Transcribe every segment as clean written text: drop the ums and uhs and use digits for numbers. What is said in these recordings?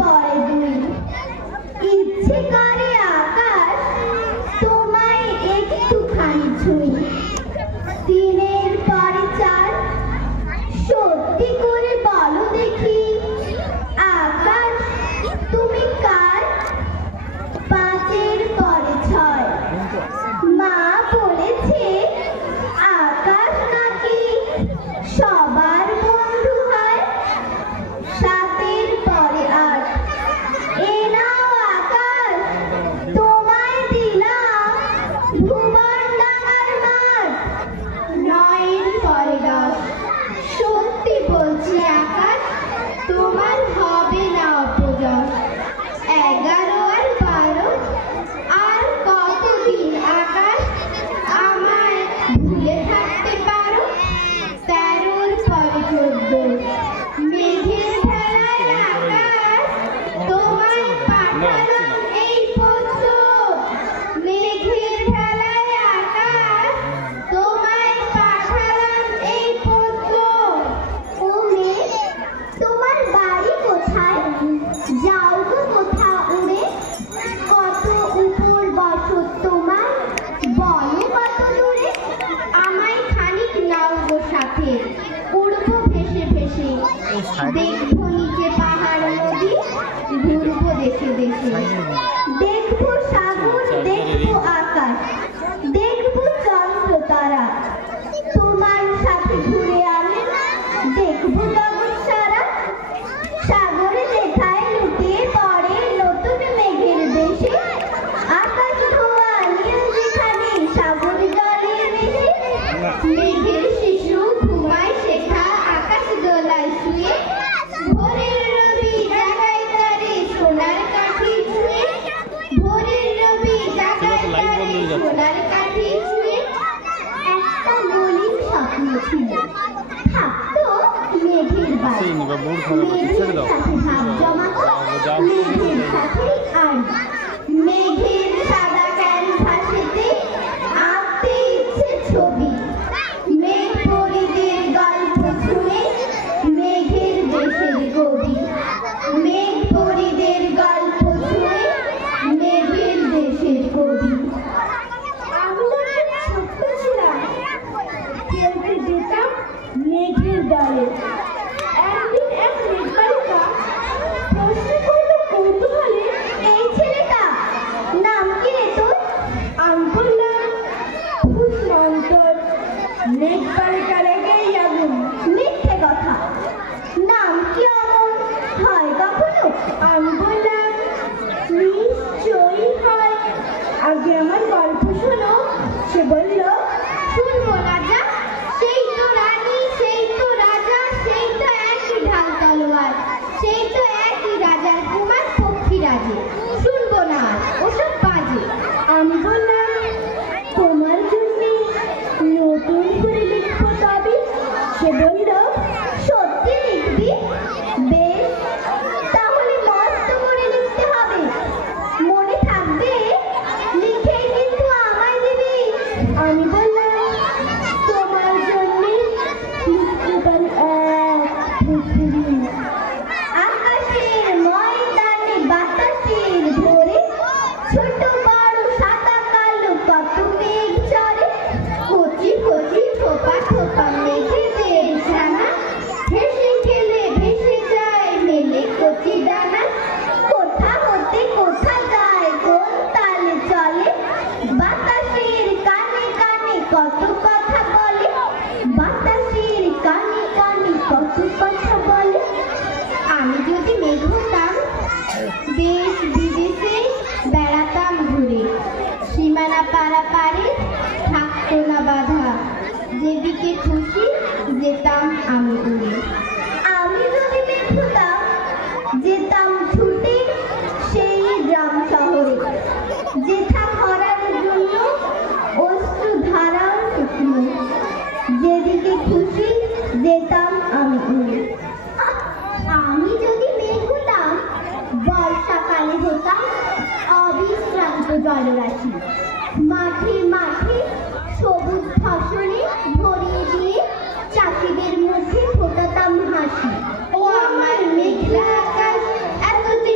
পরে দুই, ইচ্ছে করে আকাশ তোমায় একটুখানি ছুঁই। তিনের পরে চার, সত্যি করে বলো দেখি আকাশ তুমি কার? পাঁচের পরে ছয়, মা বলেছে আকাশ নাকি সবার বন্ধু হয়। সাতের পরে আট, এ নাও আকাশ তোমায় দিলাম ভুবনডাঙার মাঠ। নয়ের পরে দশ, সত্যি বলছি আকাশ তোমার হবে না অপযশ। এগারো আর বারো, আর কতদিন আকাশ আমায় ভুলে থাকতে পারো। তেরোর পরে চোদ্দ, মেঘের ভেলায় আকাশ তোমায় পাঠালাম এই পদ্ম। মেঘের ভেলায় আকাশ তোমায় পাঠালাম এই পদ্ম। ও মেঘ তোমার বাড়ি কোথায়? যাও গো কোথাও উড়ে, কত উপর বসত তোমার বলো কত দূরে। আমায় খানিক নাও গো সাথে, উড়বো ভেসে ভেসে। দেখবো নিচে পাহাড় নদী, ঘুরবো দেশে দেশে। দেখবো সাগর, দেখবো আকাশ, দেখবো চন্দ্র তারা। তোমার সাথে ঘুরে আমি দেখবো জগৎ সারা। সাগরে যেথায় লুটিয়ে পড়ে নতুন মেঘের দেশে, আকাশ ধোয়া নীল যেখানে সাগর জলে ভেসে। মেঘের শিশু ঘুমায় শেখা আকাশ দোলায় শুয়ে, ভোরের রবি জাগায় তারে সোনার কাঠি ছুঁয়ে। ভোরের রবি জাগায় তারে সোনার কাঠি ছুঁয়ে। একটা মলিন স্বপ্ন ছিল, থাকতো মেঘের বাড়ি। মেঘের সাথে ভাব জমাতো, মেঘের সাথে আর মেঘের সাদা ক্যানভাসেতে আঁকতে ইচ্ছে ছবি। মেঘ পরিদের গল্প শুনে মেঘের দেশের কবি। মেঘ পরিদের গল্প শুনে মেঘের দেশের কবি। আমি ছোট্ট ছিলাম, খেলতে যেতাম মেঘের দলে। একদিন এক মেঘবালিকা প্রশ্ন করলো কৌতূহলে, এই ছেলেটা নাম কি রে তোর? আমি বললাম ভূষণন্তর। মেঘবালিকা রেগেই আগুন, মিথ্যে কথা, নাম কি অমন হয় কখনো? আমি বললাম নিশ্চয়ই হয়, আগে আমার গল্প শোনো। সে বলল শুনবো রাজা, সেই তো রানী, সেই তো রাজা, সেই তো একই ঢাল তলোয়ার, সেই তো একই রাজার কুমার পক্ষীরাজে। শুনবো না আর ওসব বাজে। আমি বললাম তোমার জন্য নতুন করে লিখবো তবে। সে বলল সত্যি লিখবি? বেশ, তাহলে মস্ত করে লিখতে হবে, মনে থাকবে, লিখেই কিন্তু আমায় দিবি। আমি বললাম তোমার জন্য লিখতে পারি এক পৃথিবী। আকাশের ময়দানে বাতাসের ভোরে, ছোট বড় সাদা কালো কত মেঘ চড়ে। কচি কচি থোপা থোপা মেঘেদের ছানা, ভেসে খেলে ভেসে যায় মেলে কচি ডানা। কোথা হতে কোথা যায় কোন তালে চলে, বাতাসের কানে কানে কত কথা বলে। বাতাসের কানে কানে কত কথা বলে। আমি যদি মেঘ হতাম, দেশ বিদেশে বেড়াতাম ঘুরে। সীমানা পারাপারে থাকতো না বাধা, যেদিকে খুশি যেতাম আমি উড়ে। আমি যদি মেঘ হতাম, যেতাম ছুটে সেই গ্রাম শহরে, যেথা খরার জন্য অশ্রু ধারাও শুকনো। যেদিকে খুশি যেতাম আমি উড়ে। আমি যদি মেঘ হতাম, বর্ষাকালে হতাম অবিশ্রান্ত জলরাশি। মাঠে মাঠে সবুজ ফসলে ভরিয়ে দিয়ে চাষিদের মুখে ফোটাতাম হাসি। ও আমার মেঘলা আকাশ, এতদিন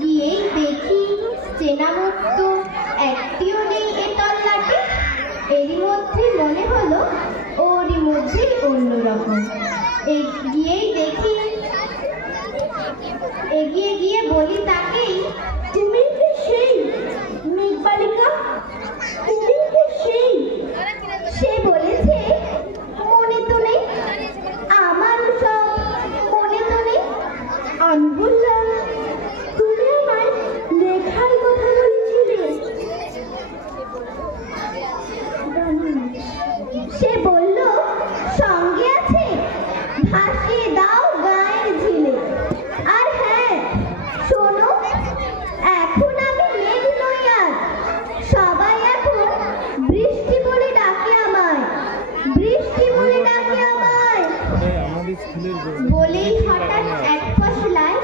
গিয়েই দেখি চেনা মুখ তো একটিও নেই এ তল্লাটে। এরই মধ্যে মনে হলো ওরই মধ্যেই অন্যরকম। গিয়েই দেখি, এগিয়ে গিয়ে বলি তাকেই, তুমি কি সেই মেঘবালিকা? তুমি কি সেই? সে বলেছে, মনে তো নেই, আমার সব মনে তো নেই। আমি বললাম, তুমি আমায় লেখার কথা বলেছিলে। সে বলল, সঙ্গে আছে, ভাসিয়ে দাও গায়ের ঝিলে। আর হ্যাঁ শোনো, এখন আমি মেঘ নই আর, সবাই এখন বৃষ্টি বলে ডাকে আমায়, বৃষ্টি বলে ডাকে আমায়। বলেই হঠাৎ এক ফসলায়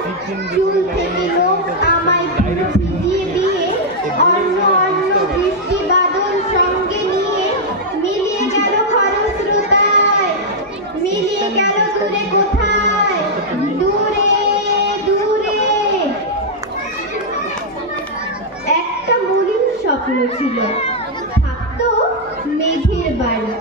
চুল থেকে লোক আমায় পুরো ভিজিয়ে দিয়ে অন্য অন্য বৃষ্টি বাদল সঙ্গে নিয়ে মিলিয়ে গেল খরস্রোতায়, মিলিয়ে গেল দূরে কোথায়, দূরে দূরে। একটা মলিন স্বপ্ন ছিল, থাকতো মেঘের বাড়ি।